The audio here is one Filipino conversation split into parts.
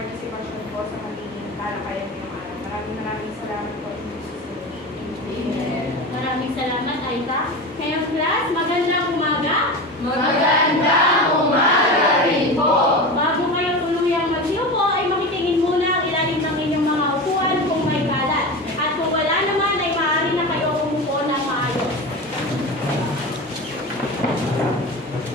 partisipasyon po sa magiging talakayan ngayong araw. Maraming salamat po. Amen. Maraming salamat, Aika. Ngayon, class, magandang umaga. Magandang umaga rin po. Bago kayo tuluyang magsiupo, ay makitingin muna ang ilalim ng inyong mga upuan kung may kalat. At kung wala naman, ay maaari na kayo umupo ng maayos.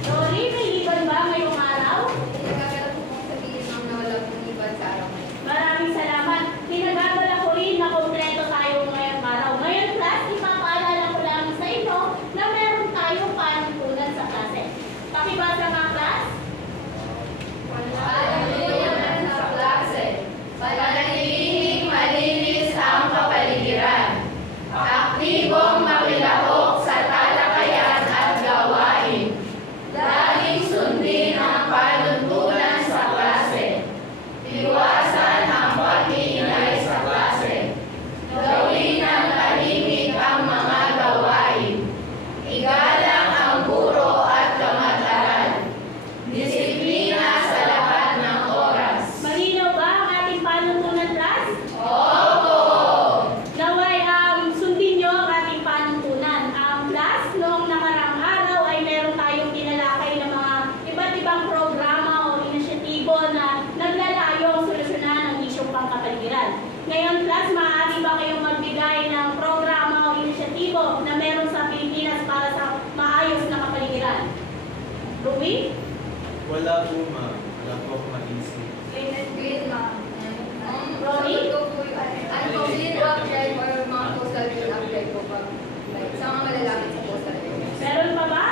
Sorry, may liban ba ngayong araw? Pinagagala ko pong sabihin ng nawala pong iba sa araw. Maraming salamat. Pinagagala ko rin na kompleto tayo ngayong araw. Ngayon, class, ipapaalala ko lang sa inyo na meron tayong panuntunan sa klase. Pakibasa mga class. Panuntunan sa klase. Panatilining malinis ang kapaligiran. Aktibong makilahok sa talakayan at gawain. Laging sundin ang panuntunan sa klase. Iwasan ang pag-iingay sa klase. Gawin ng tahimik ang mga gawain. Igalang ang guro at kamag-aral. Disiplina sa lahat ng oras. Malinaw ba ang ating panuntunan, class? Opo! Naway sundin nyo ang ating panuntunan. Class, noong nakaraang araw ay meron tayong tinalakay ng mga iba't ibang programa o inisyatibo na naglalayong solusyonan ang isyong pangkapaligiran. Ngayon, class, maaari ba kayong magbigay ng programa o inisyatibo na meron sa Pilipinas para sa maayos na kapaligiran? Louie? Wala po, ma'am. Wala po ako maisip. Green, ma'am. Rory? Uncompleted object or mga postal green object po pag sa mga malalapit sa postal green. Meron pa ba?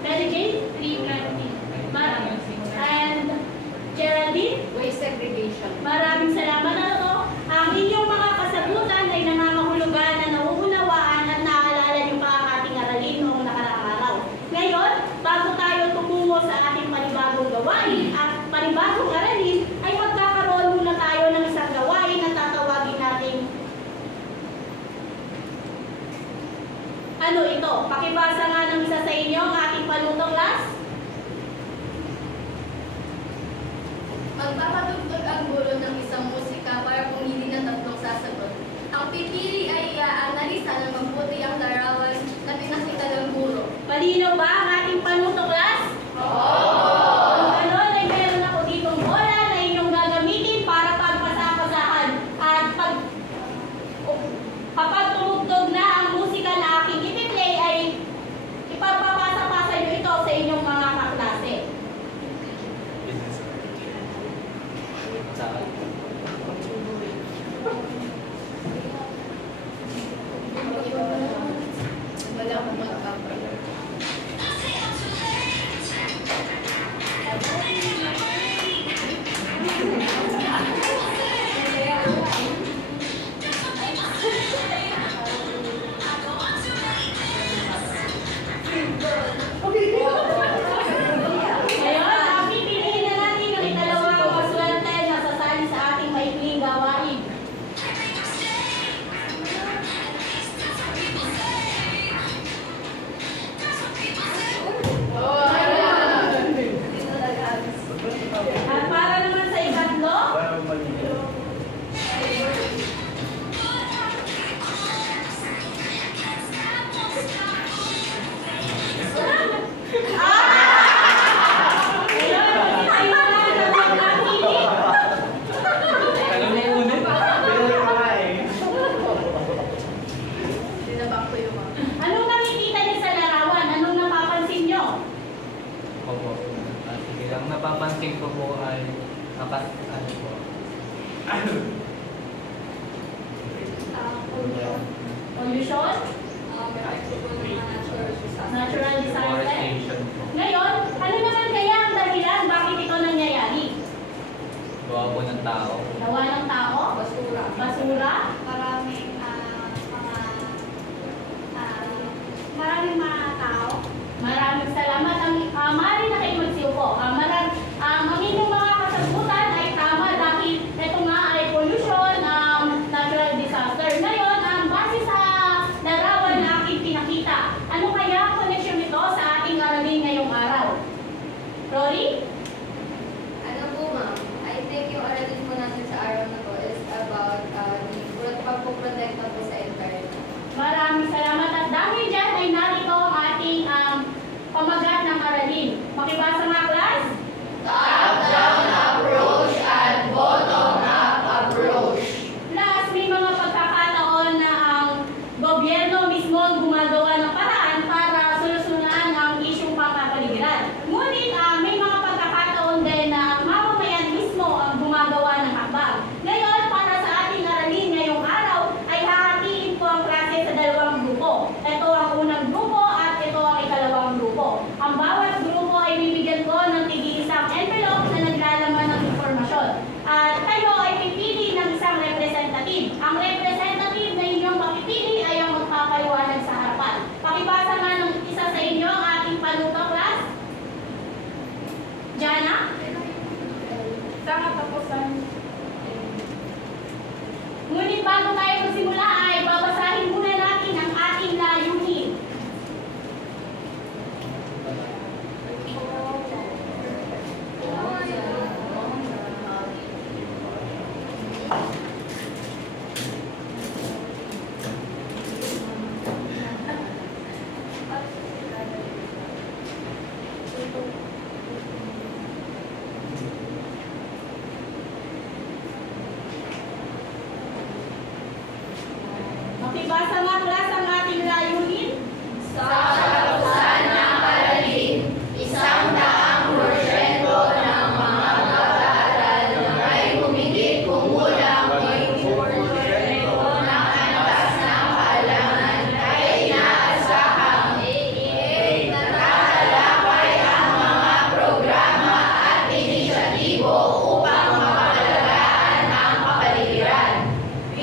Mary Jane? 320. And Geraldine? Waste segregation. Maraming salamat. Ang inyong mga kasagutan ay nangangahulugan na nauunawaan at naaalala yung ating aralin noong nakaraang araw. Ngayon, bago tayo tumungo sa ating panibagong gawain at panibagong aralin, ay magkakaroon muna tayo ng isang gawain na tatawagin natin. Ano ito? Pakibasa nga ng isa sa inyo ang ating panuto, class. Magpapatugtog ang guro ng isang musika para pumili ng tatlong sasagot. Ang pipili ay iaanalisa ng mabuti ang larawan na pinakita ng guro. Malinaw ba ang ating panuto, class? Oo! Ano, ay meron ako ditong bola na inyong gagamitin para pagpasapasahan at kapag tumugtog na ang musika na aking ipi-play ay ipapapasa-pasa nyo ito sa inyong mga kaklase. Wala akong magpapala. Ngayon, pipiliin na natin ang ikalawang maswerte na sasali sa ating maikling gawain. At para naman sa ikatlo, Para maliit. Dinabak ko yung mga. anong nakikita niyo sa larawan? Anong napapansin niyo? Opo. Sige, ang napapansin ko po ay Pollution? Natural disaster? Deforestation po. Ngayon, ano naman kaya ang dahilan bakit ito nangyayari? Gawa po ng tao. Gawa ng tao? Basura. Basura? Maraming mga tao. Maraming salamat. Maaari na kayo magsiupo. Ang inyong mga kasagutan ay tama dahil ito nga ay pollution, natural disaster. Ngayon, base sa larawan na aking pinakita, ano kaya ang connection nito sa ating aralin ngayong araw? Rory? Ano po, ma'am? I think yung aralin po katapusan. Ngunit bago tayo magsimula ay babasahin muna natin ang ating layunin. Makibasa mga klas ang ating layunin. Sa katapusan ng aralin, 100% ng mga mag-aaral na may humigit kumulang 80% ng antas ng kaalaman ay inaasahang natatalakay ang mga programa at inisyatibo upang mapalagaan ang kapaligiran. B.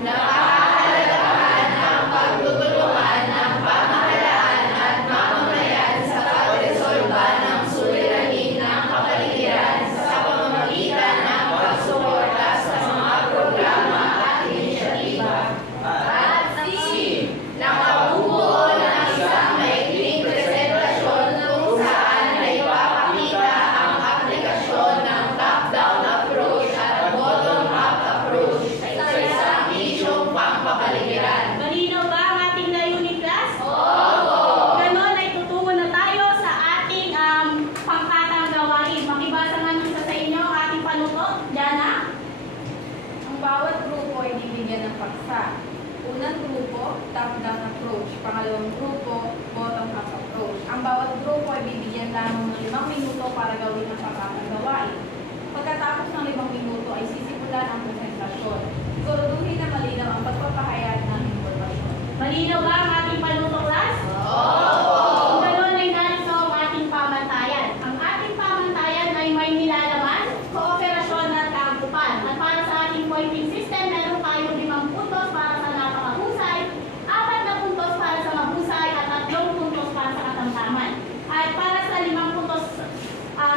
Nakahalagahan ang pagtutulungan ng pamahalaan at mamamayan sa pagresolba ng suliranin ng kapaligiran sa pamamagitan ng pagsuporta sa mga programa at inisyatiba. At C. Nakabubuo ng isang maikling presentasyon kung saan naipapakita ang aplikasyon ng top-down approach at bottom-up approach sa isang isyong pangkapaligiran. Malinaw ba ang ating layunin, class? Opo! Ganon ay tutungo na tayo sa ating pangkatang gawain. Makibasa nga isa sa inyo ang ating panutot. Jana? Ang bawat grupo ay bibigyan ng paksa. Unang grupo, top-down approach. Pangalawang grupo, bottom-up approach. Ang bawat grupo ay bibigyan lamang ng 5 minuto para gawin ang pakatang gawain. Pagkatapos ng 5 minuto ay sisimulan ang presentasyon. Siguraduhin na malinaw ang pagpapahayag ng impormasyon. Malinaw ba ang ating panutot, class? Opo! Kung gano'n ay narito ang ating pamantayan. Ang ating pamantayan ay may nilalaman, kooperasyon at kaangkupan. At para sa ating pointing system, meron tayong 5 puntos para sa napakahusay, 4 na puntos para sa mahusay, at 3 puntos para sa katamtaman. At para sa 5 puntos,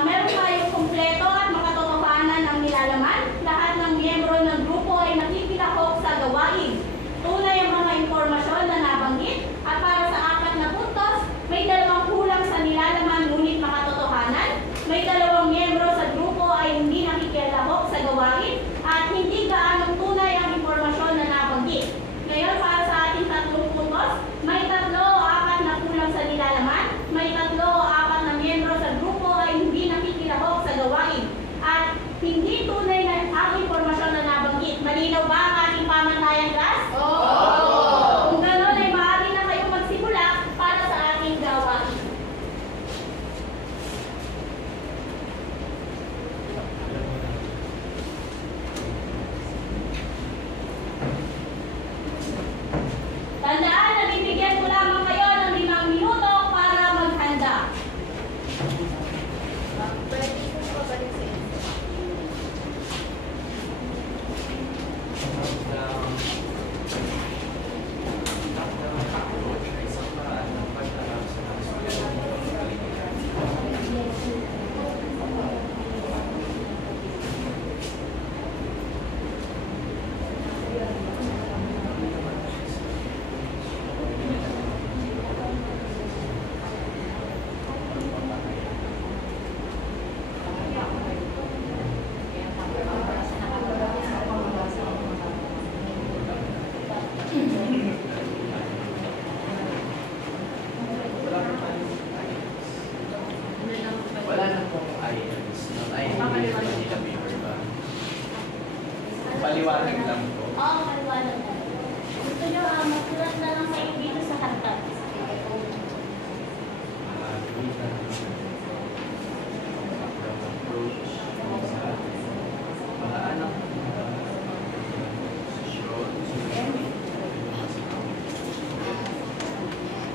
meron tayong kumpleto at makatotohanan ng nilalaman. Lahat ng miyembro ng grupo ay nakikilahok sa gawain. Tunay ang mga impormasyon na nabanggit. At para sa 4 na puntos, may 2 kulang sa nilalaman ngunit makatotohanan. May 2 miyembro sa grupo ay hindi nakikilahok sa gawain at hindi gaanong tunay ang impormasyon na nabanggit. Ngayon, para sa ating 3 puntos, may 3 o 4 na kulang sa nilalaman. May 3 o 4 na miyembro sa grupo ay hindi nakikilahok sa gawain at hindi tunay na ang impormasyon na nabanggit. Malinaw ba ang ating pamantayan, class? Kung gano'n ay maaari na kayo magsimula para sa ating gawain. Tandaan na bibigyan ko lamang kayo ng 5 minuto para maghanda. Pwede ko pabalik sa inyo. Wala na pong items. Non-items nila paper ba? Paliwanag lang po. Oo, maliwanag na. Gusto nyo, magsulat na lang kayo dito sa kartas.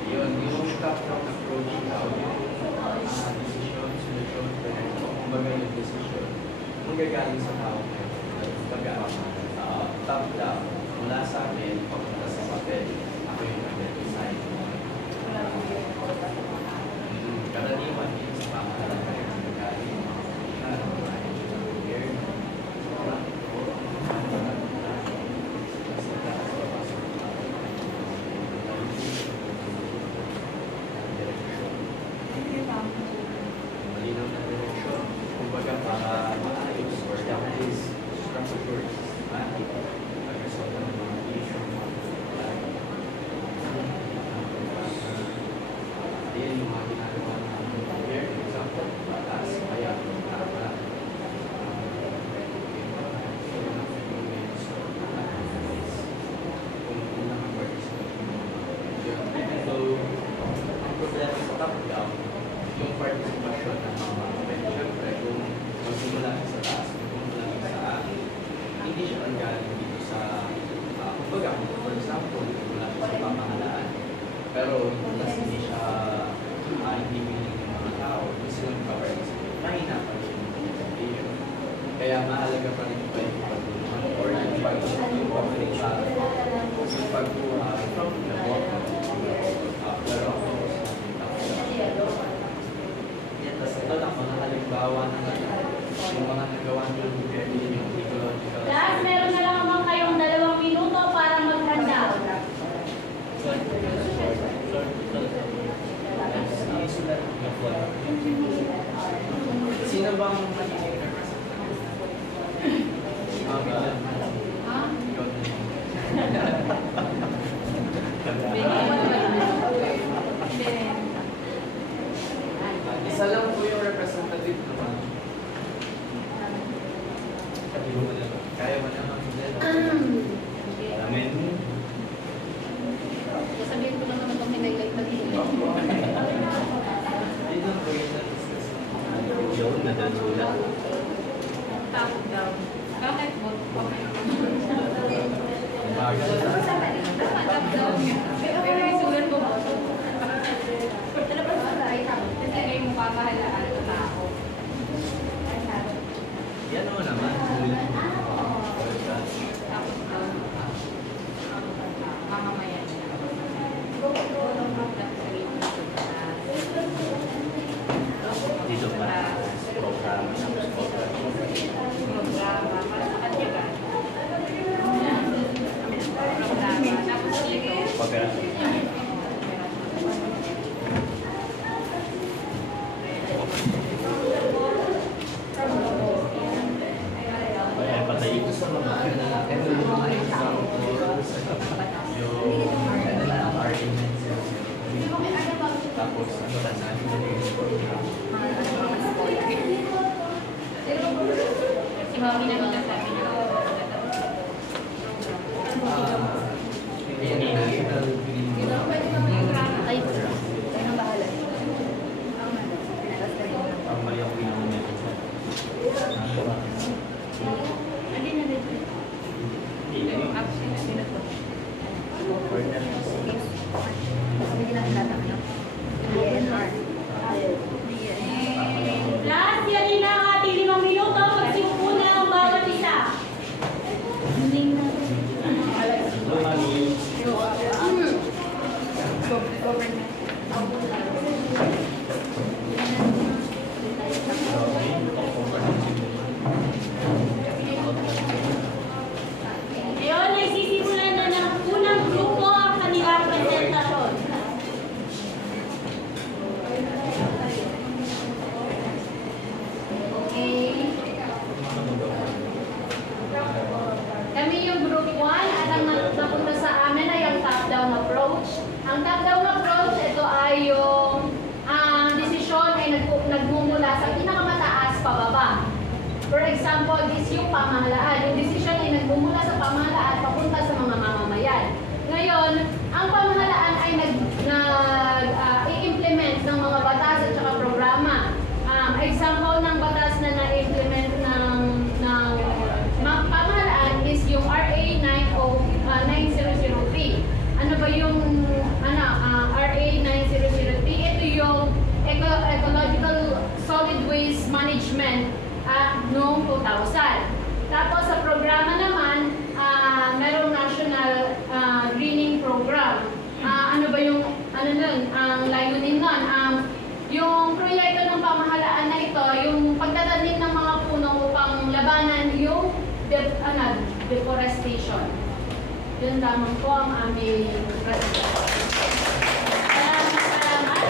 Yun, yung top-down approach daw, yung decision, solution, kumbaga yung decision, kung gagaling sa tao kumbaga, top-down, mula sa amin, papunta sa papel, ako yung nag-design. Karaniwan, yun sa pamahalaan kayo, gagaling, Pero mas hindi siya hindi willing ng mga tao. Gusto lang pa-participate. Mahina pa rin yung participation. Kaya mahalaga pa rin yung pagtulungan or yung pag-cooperate sa yung pagkuha from the bottom. Pero of course, tapos ito lang, mga halimbawa ng yung mga nagawa ng yung ecological. Last, meron na lang naman kayong 2 minuto para maghanda. Sino bang magiging isa lang po yung representative naman. Kaya mo naman Amen. Sabihin ko lang naman itong hinay-light na dito. Yun lang po yung na-discuss. Yun, nadadula. Top down. Bakit po? Bagal. Top down yun. Pero isulan ko ba? Kasi kayo mong pamahalaan sa tao. Yan naman naman. Tapos down. Mamamayan. Dito pa. Programa. Programa. Para sa kanya ba? Programa. Tapos dito. Kaya patayin ko sa mga Ito yung mga examples. Yung arguments. Tapos, ano ka na? Si Mami na magkasabi niya. Ay, kayo nang bahala. ang mali ang pinamamit. Action na sila to. Hindi na kinatama. DNR. Last, yan na ang ating 5 minuto. Magsimpo na ang bawat isa. Ngayon ay sisimulan na ng unang grupo ang kanilang presentasyon. Kami yung group 1 at ang napunta sa amin ay ang top-down approach. Ang top-down approach, ito ay yung desisyon ay nagmumula sa pinakamataas pababa. For example, this yung pamahalaan. Yung desisyon ay nagmumula sa pamahalaan papunta sa mga mamamayan. Ngayon, ang pamahalaan ay i-implement ng mga batas at saka programa. Example ng batas na na-implement ng pamahalaan is yung RA 9003. Ano ba yung RA 9003? Ito yung Ecological Solid Waste Management noong 2000. Tapos sa programa naman, merong National Greening Program. Ano ba yung ang layunin nun? Yung proyekto ng pamahalaan na ito, yung pagtatanim ng mga puno upang labanan yung deforestation. Yun lamang po ang aming presentation. Salamat.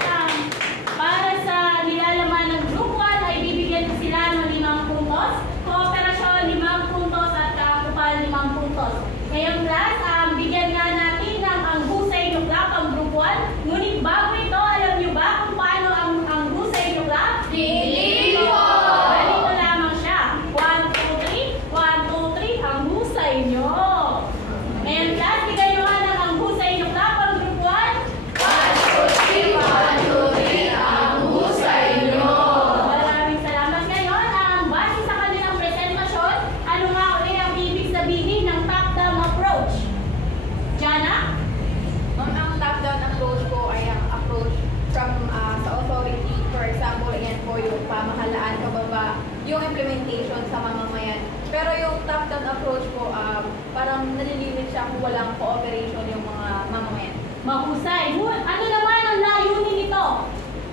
Para sa nilalaman ng Group 1 ay bibigyan ko sila ng 5 puntos. Kooperasyon 5 puntos at kakupal 5 puntos. Ngayong class, bigyan nga natin ng ang husay nuklap ang Group 1. Ngunit bago ito, alam niyo ba kung paano ang husay nuklap? Diligo! Ganito lamang siya. 1, 2, 3. 1, 2, 3. Ang husay nyo. Ngayon class, bigyan nyo nga ng ang husay nuklap ang Group 1. 1, 2, 3, ang husay nyo! Maraming salamat. Ngayon, base sa kanilang presentasyon, ano nga ulit ang ibig sabihin ng top-down approach? nalilimit siya kung walang cooperation yung mga mamamayan. Mahusay. Ano naman ang layunin nito?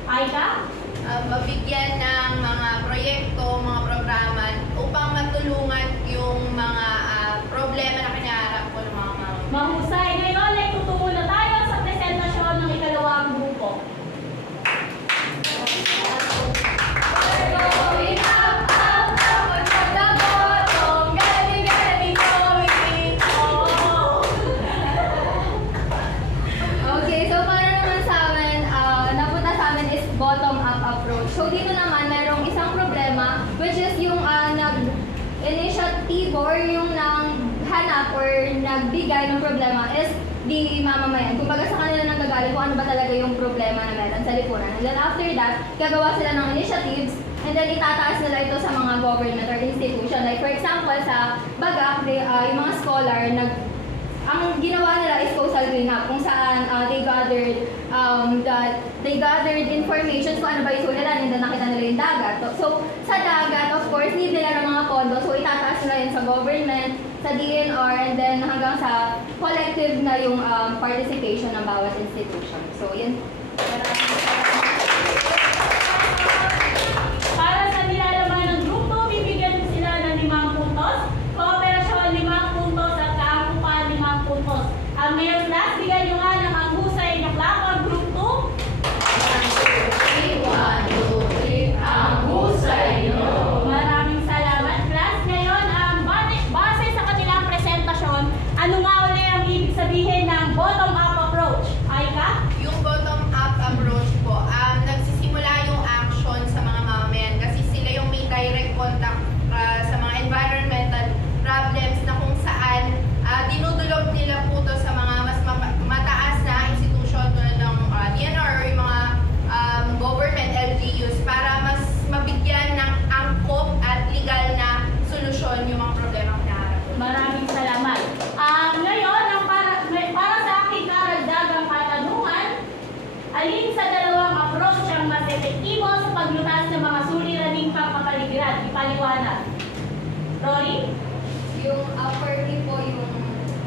Aika? Mabigyan ng mga proyekto, mga programa upang matulungan yung mga problema na kinaharap po ng mga mamamayan. Mahusay. Ngayon ay tutungo na tayo sa presentasyon ng ikalawang grupo. Okay, so para naman sa amin, napunta sa amin is bottom-up approach. So dito naman, merong isang problema, which is yung nag-initiative or yung nanghanap or nagbigay ng problema is di mamamayan. Kumbaga sa kanila nang gagaling kung ano ba talaga yung problema na meron sa lipunan. And then after that, gagawa sila ng initiatives and then itataas nila ito sa mga government or institution. Like for example, sa Bagak, yung mga scholar, ang ginawa nila is coastal cleanup kung saan they gathered information kung ano ba yung nila and then nakita nila yung dagat. So sa dagat, of course, need nila ng mga pondo. So itataas nila yun sa government, sa DNR, and then hanggang sa collective na yung participation ng bawat institution. So yun. Para sa nilalaman ng grupo, bibigyan sila ng 5 puntos. Kooperasyon 5 puntos at kaangkupan 5 puntos. Ang ngayon class, bigyan nyo nga ng ang husay na klapag group 2. 1, 2, 3, ang husay nyo. Maraming salamat class. Ngayon, base sa kanilang presentasyon, ano nga ulit ang ibig sabihin ng bottom-up approach? Aika? Yung bottom-up approach po, nagsisimula yung action sa mga mamamayan kasi sila yung may direct contact sa mga environmental problems na kung saan dinudulog nila po to sa mga mas mataas na institusyon tulad ng DNR or yung mga government LGUs para mas mabigyan ng angkop at legal na solusyon yung mga problema na hinaharap. Maraming salamat. Ngayon, para sa aking karagdagang katanungan, alin sa dalawang approach ang mas epektibo sa paglutas ng mga suliraning pangkapaligiran? Ipaliwanag. Rory? Yung upper po yung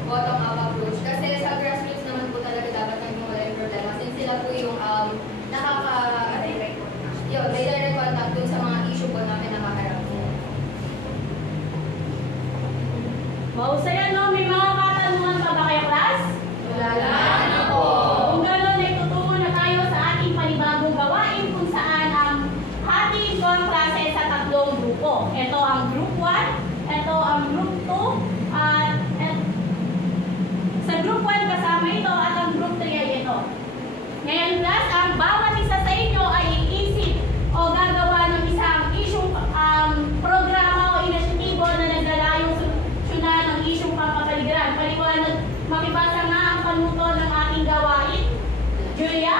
bottom-up approach. Kasi sa grassroots naman po talaga dapat nagmumula yung problema. Since sila po yung may direct contact dun sa mga issue po namin na makaharap po. Mahusay no? May mga katanungan pa ba kayo, class? Wala na po. Kung gano'n, ay tutungo na tayo sa ating panibagong gawain kung saan ang hatiin ko ang klase sa 3 grupo. Ito ang group 1, ito ang group 2, at sa group 1 kasama ito at ang group 3 ay ito. Ngayon class, ang bawat isa sa inyo ay iisip o gagawa ng isang isyong programa o inisyatibo na naglalayong solusyonan ng isyong pangkapaligiran. Paliwanag, makibasa nga ang panuto ng ating gawain. Julia?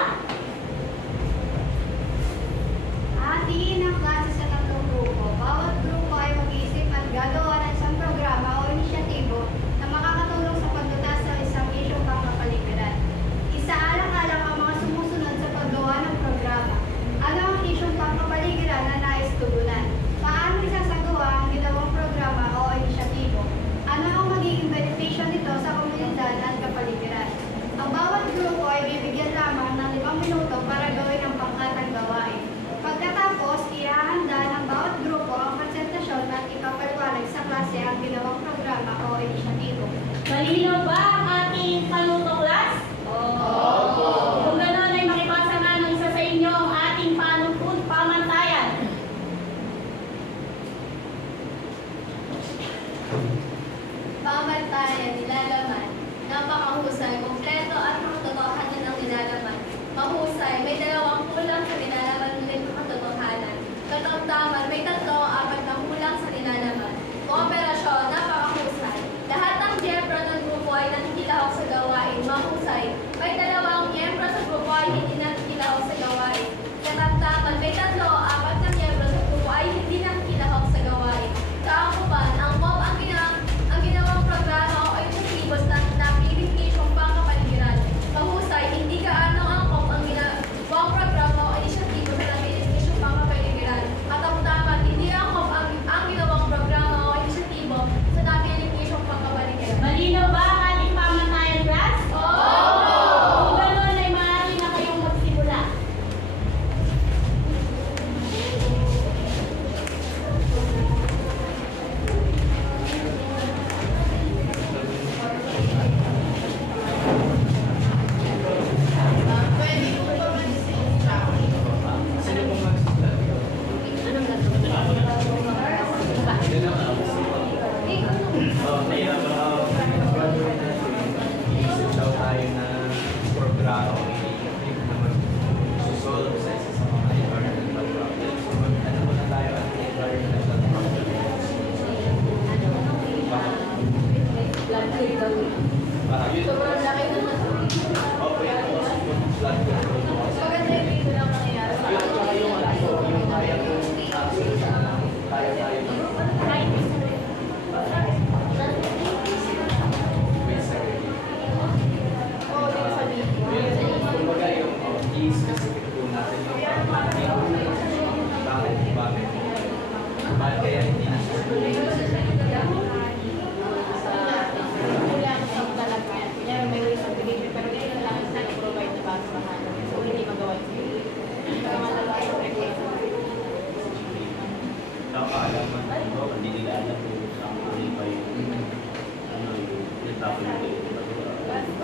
Hatiin ang klase sa 3 grupo. Bawat grupo ay mag-iisip at gagawa ng isang programa o inisyatibo na makakatulong sa paglutas sa isang isyong pangkapaligiran. Isaalang-alang ang mga sumusunod sa paggawa ng programa. Ano ang isyong pangkapaligiran na nais tugunan? Paano isasagawa ang ginawang programa o inisyatibo? Ano ang magiging benepisyo nito sa komunidad at kapaligiran? Ang bawat grupo ay bibigyan lamang ng 5 minuto para gawin ang pangkatang gawain. Pagkatapos, ihahanda ng bawat grupo ang presentasyon at ipapaliwanag sa klase ang ginawang programa o inisyatibo. Malinaw ba ang ating panuto class? Opo. Kung gano'n ay makibasa nga ng isa sa inyo ang ating pamantayan. Pamantayan, nilalaman, napakahusay, kompleto at makatotohanan ng nilalaman. Mahusay, may 2 kulang sa nilalaman ulit ng katotohanan. Katamtaman, may 3 o 4 na kulang sa nilalaman. Kooperasyon, napakahusay. Lahat ng miyembro ng grupo ay nakikilahok sa gawain. Mahusay, may 2 miyembro sa grupo ay hindi nakikilahok sa gawain. Katamtaman, may 3 o 4 na miyembro sa grupo ay hindi nakikilahok sa gawain. Kaangkupan, ang MOB ang ginawang programa o initiativos na napiling isyong pangkapaligiran. Mahusay, hindi gaano ang MOB ang ginawang programa o initiativos na napiling isyong pangkapaligiran. Katamtaman, hindi ang MOB ang ginawang programa o initiative Sobrang laki na na. Maganda yung video lang nangyayari sa Kaya hindi na siya. Nakakaalaman mo, hindi nila alam kung saan tuloy pa yung nagtapon yung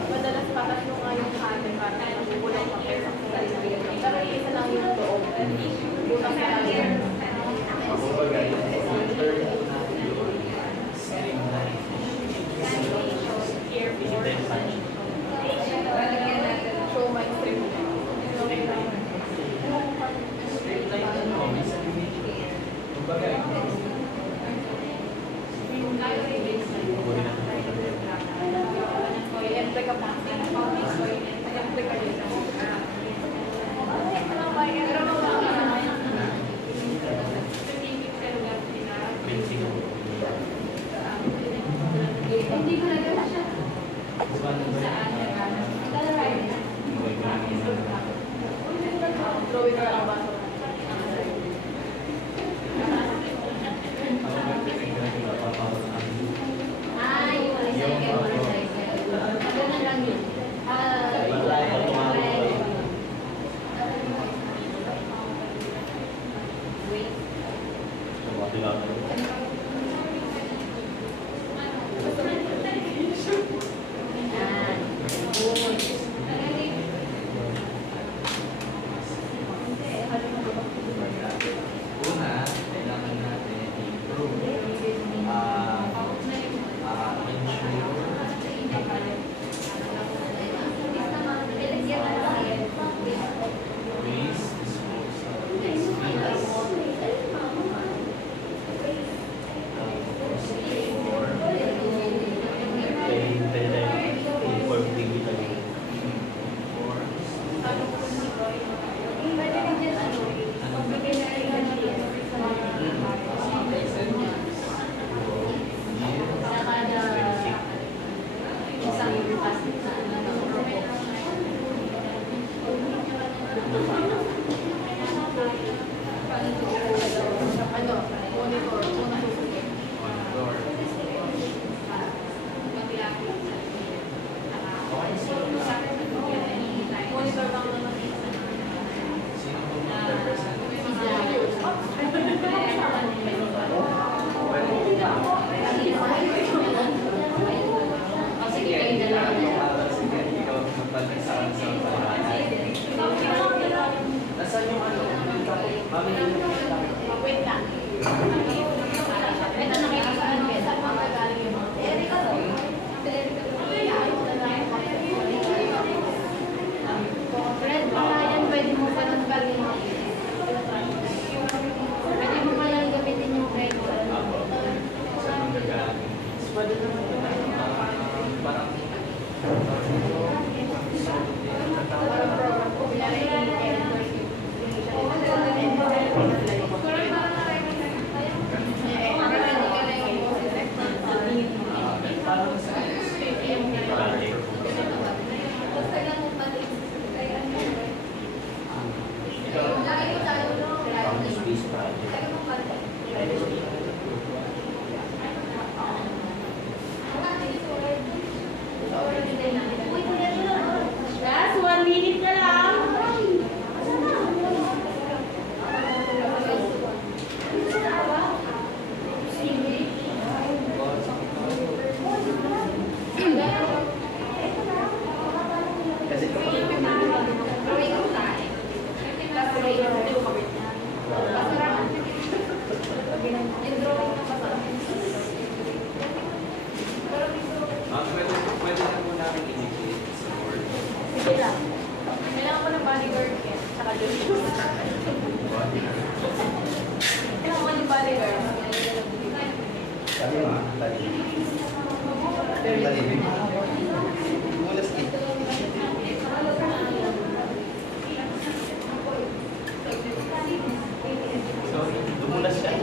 Madalas patatlo nga yung kanin para kulang pa pero pero isa lang yung loob. Kulang pa lang yun. Kumbaga, yung third natin yun, streamline. Lalagyan natin show my stream. Kumbaga, Siyempre ka pa. Siyempre ka yun. Hindi ko nagala siya. Drawing ka lang ba? una, kailangan natin i-improve. Waste disposal. Nasaan yung ano? Wait lang. Ito nakita sa ano eh. Saan mga galing yung mga? Erika to. Red pa nga yan. Pwede mo pa nang galing. Pwede mo pa lang gamitin yung red. Saan ang gagaling? Pwede naman parang Parang program ko. Kunyari yung Last 1 minute na lang. kasi kapag pwede na po namin i-indicate sa board. Sige lang. Kailangan ko ng bodyguard yan. Tsaka dito. Kailangan ko ng bodyguard. Sabi mga tali. Dumulas eh. Sorry. Dumulas siya.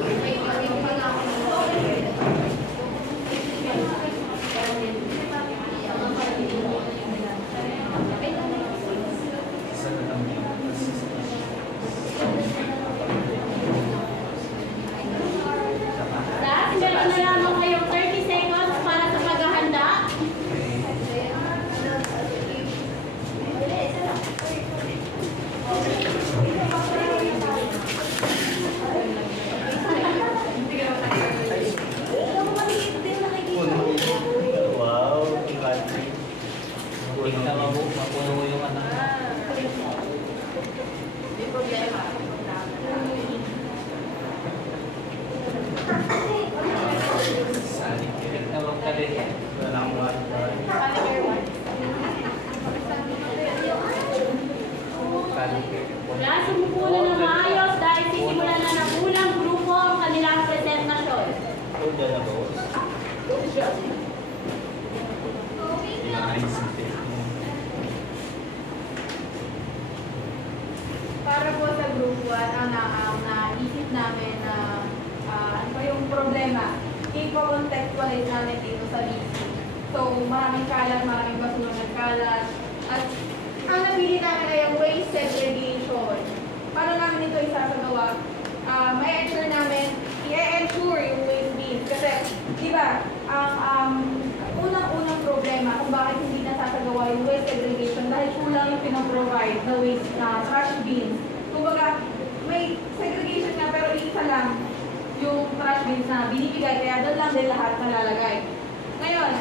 Isa na lang yun. Last, meron na lamang kayong 30 seconds para sa paghahanda. Wow, country. Tingnan mo, mapuno yung anak. May problema. Sali. Tingnan ka din. Walang water. Last, umupo na ng maayos dahil sisimulan na ng unang grupo ang kanilang presentasyon. Hold on na boss. Para po sa group 1, ang naisip namin na ano pa yung problema, i-contextualize namin dito sa BC. So, maraming kalat, maraming basura ng kalat, at ang napili namin ay ang waste segregation. Paano namin ito isasagawa? May ensure namin, i-ensure yung waste bins. Kasi, di ba, ang unang-unang problema kung bakit hindi nasasagawa yung waste segregation dahil kulang yung pinaprovide na waste trash bins. Kumbaga, may segregation nga pero isa lang yung trash bins na binibigay kaya doon lang din lahat nalalagay. Ngayon,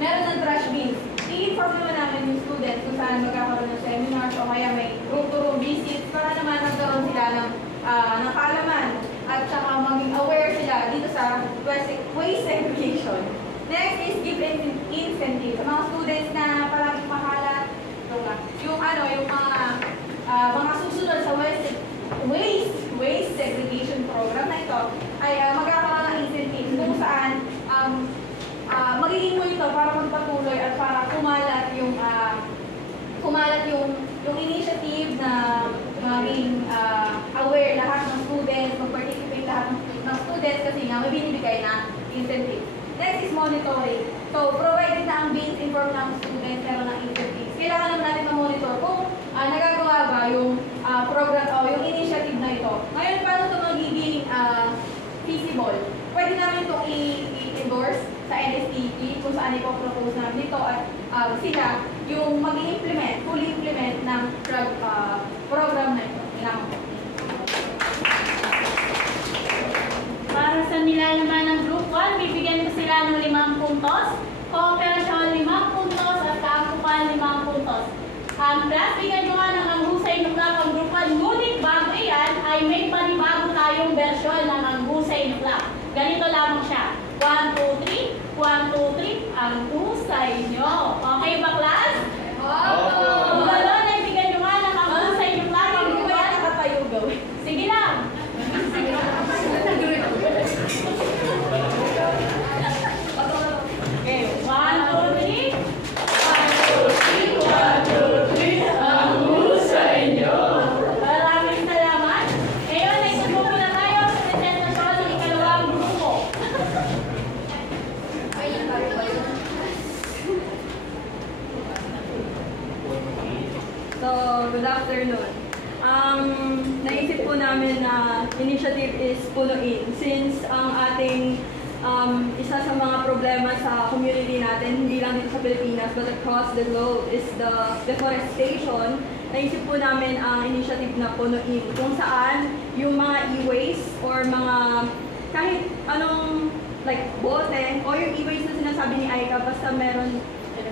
meron ng trash bins. I-inform naman namin yung students kung saan magkakaroon ng seminars o kaya may room-to-room visits para naman nagkaroon sila ng kaalaman at saka maging aware sila dito sa waste segregation. Next is give incentive sa mga students na palaging makalat. Yung mga susunod sa waste segregation program na ito ay magkakaroon ng incentive kung saan magiging mo ito para magpatuloy at para kumalat yung initiative na maging aware lahat ng students, mag-participate lahat ng students kasi nga may binibigay na incentive. Next is monitoring. So, provided na ang bins inform ng students meron ng incentives. Kailangan naman natin ma-monitor kung nagagawa ba yung program o yung initiative na ito. Ngayon, paano ito magiging feasible? Pwede namin itong i-endorse sa NSTP kung saan ipopropose namin dito at sila yung mag-i-implement, fully implement ng program na ito. Kailangan po. Para sa nilalaman ng Group 1, bibigyan ko sila ng 5 puntos, kooperasyon 5 puntos, at kaangkupan 5 puntos. Plus, bigyan nyo nga ng ang husay nuklak ang Group 1. Ngunit bago iyan, ay may panibago tayong versyon ng ang husay nuklak. Ganito lamang siya. 1, 2, 3, 1, 2, 3, ang husay nyo. Okay ba, class? Kung gano'n, ay bigyan nyo nga ng ang husay nuklak ang Group 1. Nakatayo gawin. Sige lang. Okay, 1, 2, 3. 1, 2, 3, ang husay nyo. Maraming salamat. Ngayon ay sumuko na tayo sa presentasyon ng ikalawang grupo. So, good afternoon. Naisip po namin na initiative is punuin since ang ating isa sa mga problema sa community natin, hindi lang dito sa Pilipinas but across the globe is the deforestation. Naisip po namin ang initiative na punuin kung saan yung mga e-waste or mga kahit anong like bote o yung e-waste na sinasabi ni Aika basta meron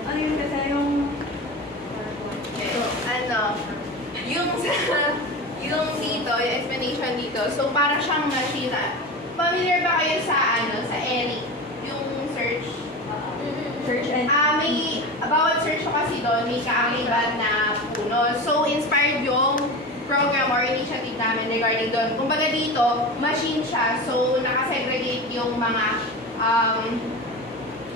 ano yun kasi yung yung dito, yung explanation dito, so para siyang machine. Familiar ba kayo sa sa ERIC? Yung search? search and May, bawat search ko kasi doon, may kaakibat na puno. So, inspired yung program or initiative namin regarding doon. Kumbaga dito, machine siya. So, nakasegregate yung mga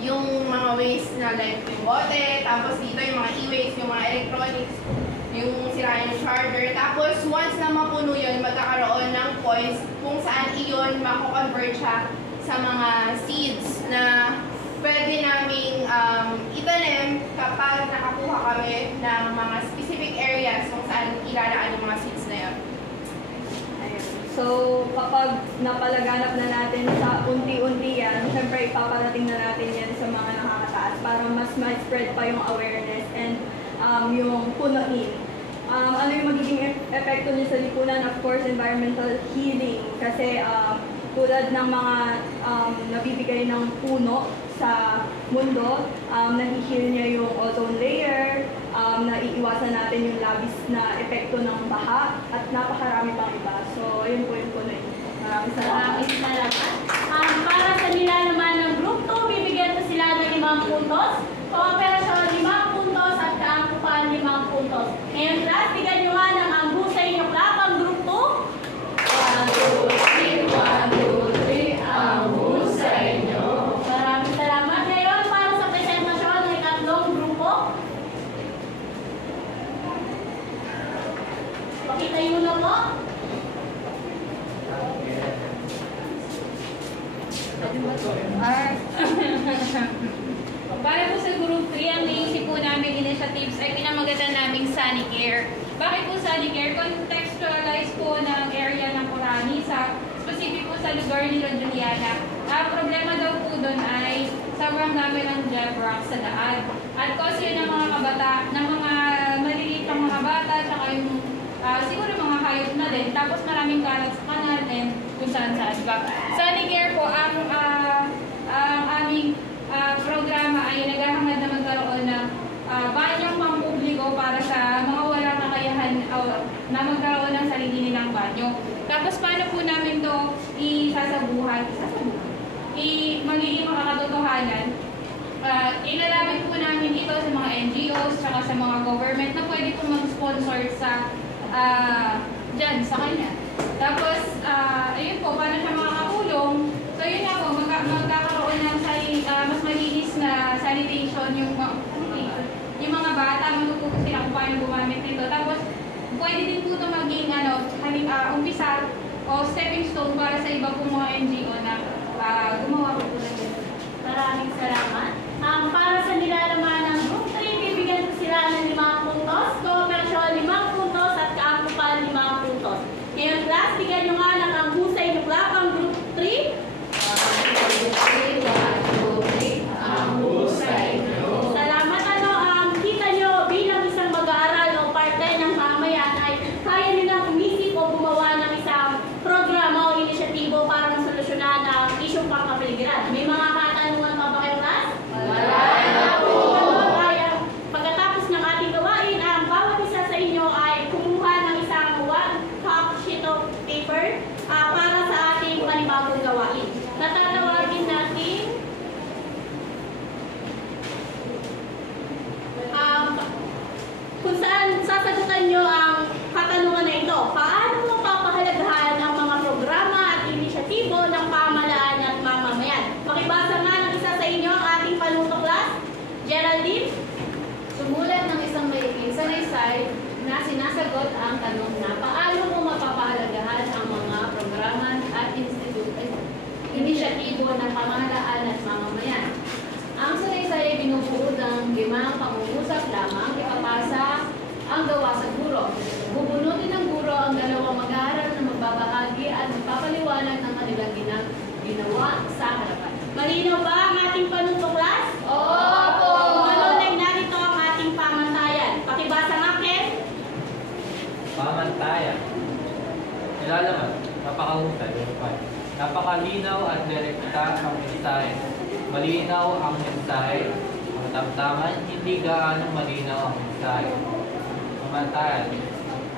yung mga waste na like yung bote, tapos dito yung mga e-waste, yung mga electronics, yung sira yung charger. Tapos once na mapuno yun, magkakaroon ng points kung saan iyon mako-convert siya sa mga seeds na pwede naming itanim kapag nakakuha kami ng mga specific areas kung saan ilalaan yung mga seeds na yun. Ayun. So, kapag napalaganap na natin sa unti-unti yan, syempre ipaparating na natin yan sa mga nakakataas para mas ma-spread pa yung awareness and yung punuin. Ano yung magiging epekto niya sa lipunan? Of course, environmental healing. Kasi tulad ng mga nabibigay ng puno sa mundo, nahi-heal niya yung ozone layer, naiiwasan natin yung labis na epekto ng baha, at napakarami pang iba. So, ayun po yung puno. Maraming salamat. Maraming salamat. Para sa nila naman ng group 2, bibigyan ko sila ng 5 puntos. Kooperasyon 5 puntos at kaangkupan 5 puntos. Ngayon class, bigyan nyo nga ng ang husay nyo clap ang group 2. 1, 2, 3, 1, 2, 3, ang husay nyo. Maraming salamat. Ngayon, para sa presentasyon ng ikatlong grupo. Pakita yun na po. Para po sa Group 3, ang naisip po namin initiatives ay pinamagatan naming Sanicare. Bakit po Sanicare? Contextualize po ng area ng Corani sa specific po sa lugar ni Juliana. Problema daw po doon ay sobrang dami ng Jebrox sa daan. At cause yun ng mga ng mga maliliit pang mga bata, tsaka yung siguro mga hayop na din. Tapos maraming kalat sa kanal and kung saan-saan. Sanicare po, ang aming programa ay naghahangad na magkaroon ng banyong pampubliko para sa mga walang kakayahan na magkaroon ng sarili nilang banyo. Tapos paano po namin to isasabuhay? Magiging makakatotohanan. Ilalapit po namin ito sa mga NGOs saka sa mga government na pwede po mag-sponsor sa dyan, sa kanya. Tapos, ayun po, paano siya makakatulong? So, yun nga po, magkakaroon ng mas malinis na sanitation yung mga bata, matututo sila kung paano gumamit nito. Tapos, pwede din po ito maging umpisa o stepping stone para sa iba pong mga NGO na gumawa po na dito. Maraming salamat. Para sa nilalaman ng Group 3, bibigyan ko sila ng 5 puntos. Kooperasyon 5 puntos at kaangkupan 5 puntos. Ngayon class, bigyan nyo nga ng ang husay nyo clap ang Group 3. 1, 2, 3, 1, 2, 3, ang husay nyo. Salamat. Kita nyo bilang isang mag-aaral o part-time ng mamayan ay kaya nyo nang umisip o gumawa ng isang programa o inisyatibo para masolusyonan ang isyong pangkapaligiran. May mga katanungan pa ba kayo class? Wala na po. Pagkatapos ng ating gawain, ang bawat isa sa inyo ay kumuha ng isang 1-cup sheet of paper para sa ating panibagong gawain. Natatawagin natin kung saan sasagutan nyo ang katanungan na ito. Paano mapapahalagahan ang mga programa at inisyatibo ng pamahalaan at mamamayan? Makibasa nga ng isa sa inyo ang ating panuto class. Geraldine? Sumulat ng isang maiking salaysay na sinasagot ang tanong na paano mo mapapahalagahan ang mga programa at inisyatibo ng pamahalaan at mamamayan. Ang salaysay ay binubuo ng 5 pangungusap lamang, ipapasa ang gawa sa guro. Bubunutin ng guro ang 2 mag-aaral na magbabahagi at magpapaliwanag ng kanilang ginawa sa harapan. Malinaw ba ang ating panuto class? Opo! Malunay narito ang ating pamantayan. Pakibasa nga, Ken. Pamantayan. Ilalaman, napakahusay. Napakalinaw at direkta ang mensahe. Malinaw ang mensahe. Ang tamtaman, hindi gaano malinaw ang mensahe. Pamantayan.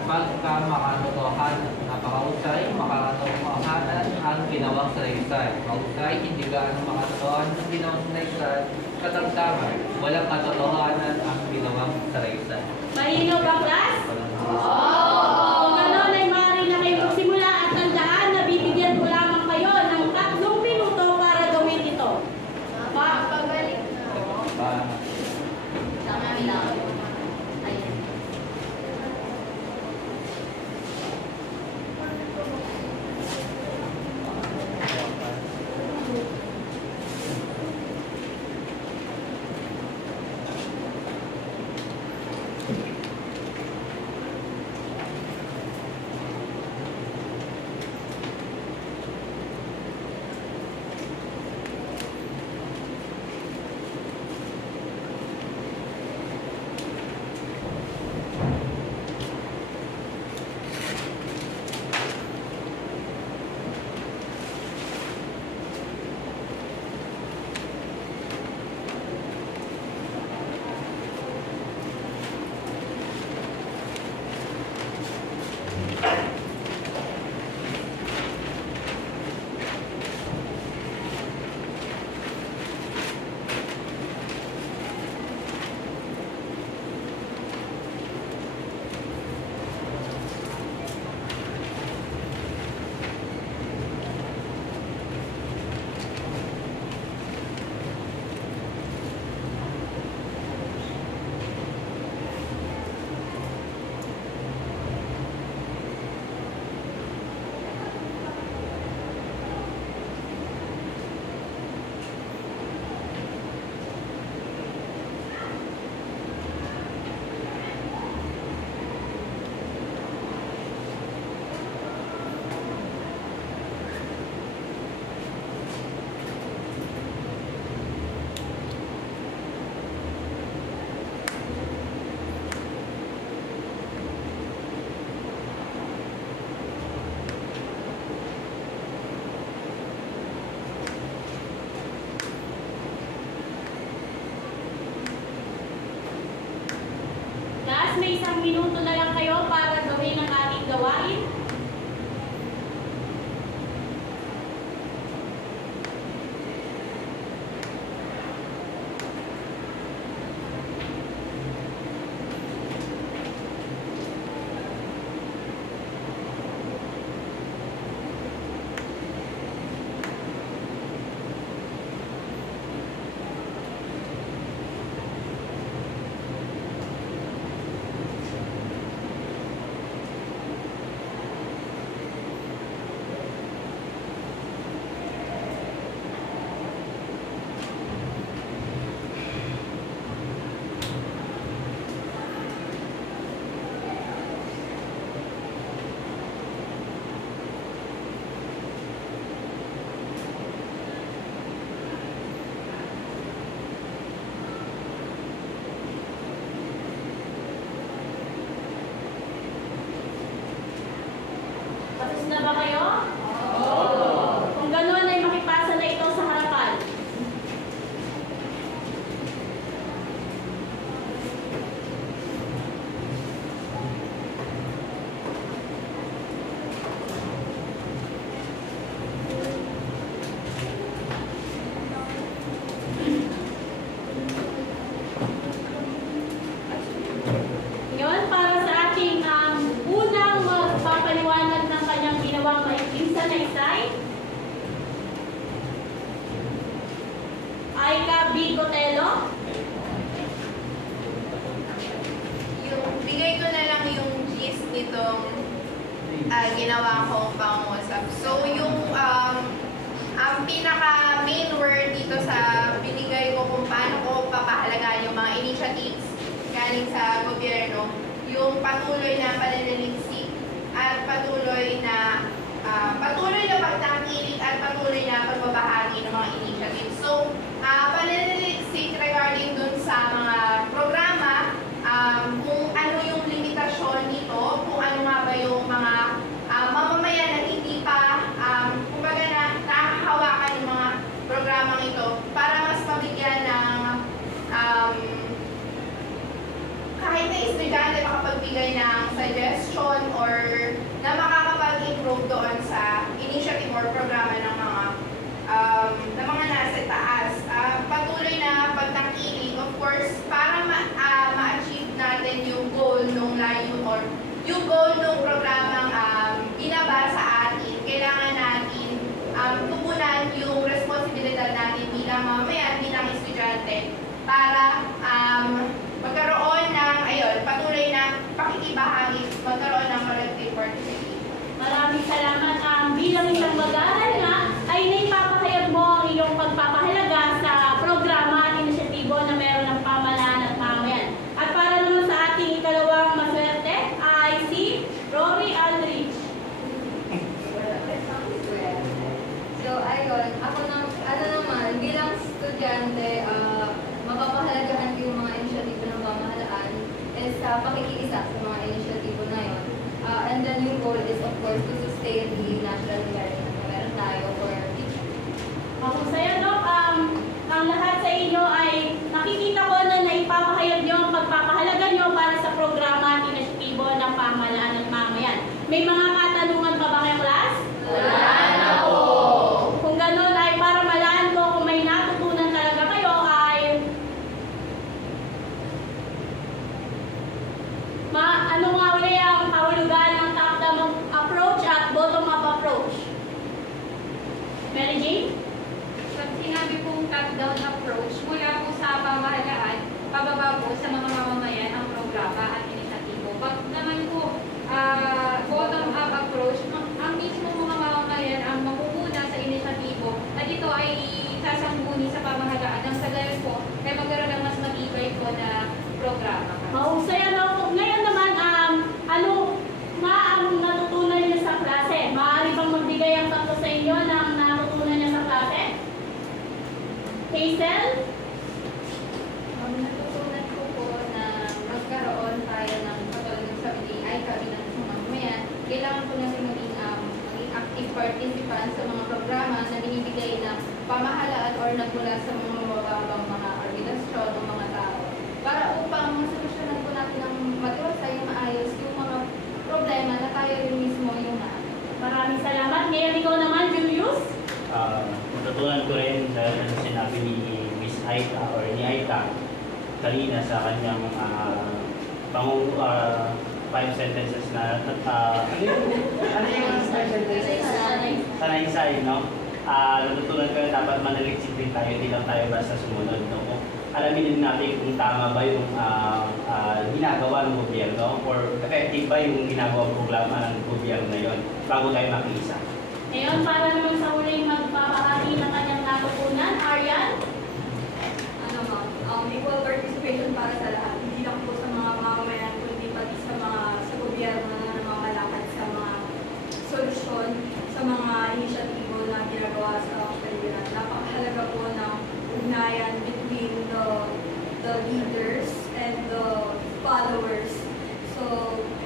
Pagkamakatotohan, napakahusay, makatotohanan ang ginawang salaysay. Mahusay, hindi gaano makatotohan ang ginawang salaysay. Katamtaman, walang katotohanan ang ginawang salaysay. Malinaw ba, class? Kung gano'n ay maaari na kayo magsimula at tandaan na bibigyan ko lamang kayo ng 3 minuto para gawin ito. Pabalik class, may 1 minuto na lang kayo para gawin ang ating gawain. Tapos na ba kayo? Oo. Kung gano'n ay makipasa na ito sa harapan. Ngayon, para sa ating unang magpapaliwanag ng kanyang ginawang maikling sanaysay, ay ka Bigotelo. Yung bigay ko na lang yung gist nitong ginawa kong pangungusap. So, yung ang pinaka main word dito sa binigay ko kung paano ko papahalagaan yung mga initiatives galing sa gobyerno, yung patuloy na pananaliksik at patuloy na pagtangkilik at patuloy na pagbabahagi ng mga initiatives. So, pananaliksik regarding dun sa mga programa, kung ano yung limitasyon nito, kung ano nga ba yung mga mamamayan na hindi pa kumbaga na nakahawakan yung mga programang ito para mas mabigyan ng kahit na estudyante makapagbigay ng suggestion or na makakapag-improve doon sa initiative or programa ng mga nasa taas. Patuloy na pagtangkilik, of course, para ma-achieve natin yung goal nung layo or yung goal nung programang binaba sa atin, kailangan natin tugunan yung responsibilidad natin bilang mamamayan, bilang estudyante para magkaroon ng, patuloy na pakikibahagi, magkaroon ng collective participation. Maraming salamat. Bilang isang mag-aaral nga, ay naipapahayag mo ang iyong pagpapahalaga sa programa at inisyatibo na meron ng pamahalaan at mamayan. At para naman sa ating ikalawang maswerte ay si Rory Aldrich. So, ayun, ako naman, bilang estudyante, mapapahalagahan ko yung mga inisyatibo ng pamahalaan is pakikiisa sa mga inisyatibo na yun. And then yung goal is of course to sustain the national environment na meron tayo for teaching. Masaya, no? Ang lahat sa inyo ay nakikita ko na naipapahayag nyo ang pagpapahalaga nyo para sa programa at inisyatibo ng pamahalaan at mamayan. May mga katanungan pa ba kayo, class? Wala na po. Kung ganun ay para malaan ko kung may natutunan talaga kayo ay ano nga ulit ang kahulugan ng top-down approach at bottom-up approach? Mary Jane? Pag sinabi pong top-down approach, mula po sa pamahalaan, pababa po sa mga mamamayan ang programa at inisyatibo. Pag naman po bottom-up approach, ang mismo mga mamamayan ang mamumuna sa inisyatibo at ito ay sasangguni sa pamahalaan ng sa gayon po ay magkaroon ng mas matibay po na programa. Mahusay, ano? Ngayon naman, ano ang natutunan niyo sa klase? Maaari bang magbigay ang tatlo sa inyo ng natutunan niyo sa klase? Hazel? Natutunan ko po na magkaroon tayo ng katulad ng sabi ay kabilang sa mamamayan, kailangan po natin maging active participant sa mga programa na binibigay ng pamahalaan or nagmula sa mga mababang mga organisasyon o mga tao para upang masolusyonan po natin ang Maraming salamat. Ngayon ikaw naman, Julius. Natutunan ko rin dahil ano sinabi ni Miss Aita or ni Aita kanina sa kanyang 5 sentences na ano yung 5 sentences? Sanaysay, no? Natutunan ko na dapat manaliksik din tayo, hindi lang tayo basta sumunod, no? Alamin din natin kung tama ba yung ginagawa ng gobyerno or effective ba yung ginagawa programa ng gobyerno na yun bago tayo makiisa. Ngayon, para naman sa huling magpapahagi ng kanyang natutunan, Aryan. Equal participation para sa lahat. Hindi lang po sa mga mamamayan, kundi pati sa gobyerno na namamalakad sa mga solusyon, sa mga inisyatibo na ginagawa sa kapaligiran. Napakahalaga po ng ugnayan between the leaders and the followers. So,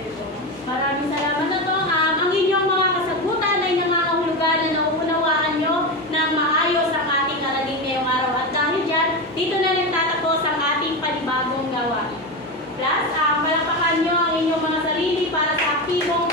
ito. Maraming salamat na to. Ang inyong mga kasagutan ay nangangahulugan na nauunawaan nyo ng maayos ang ating aralin ngayong araw. At dahil dyan, dito na rin tatapos ang ating panibagong gawain. Plus, palakpakan nyo ang inyong mga sarili para sa aktibong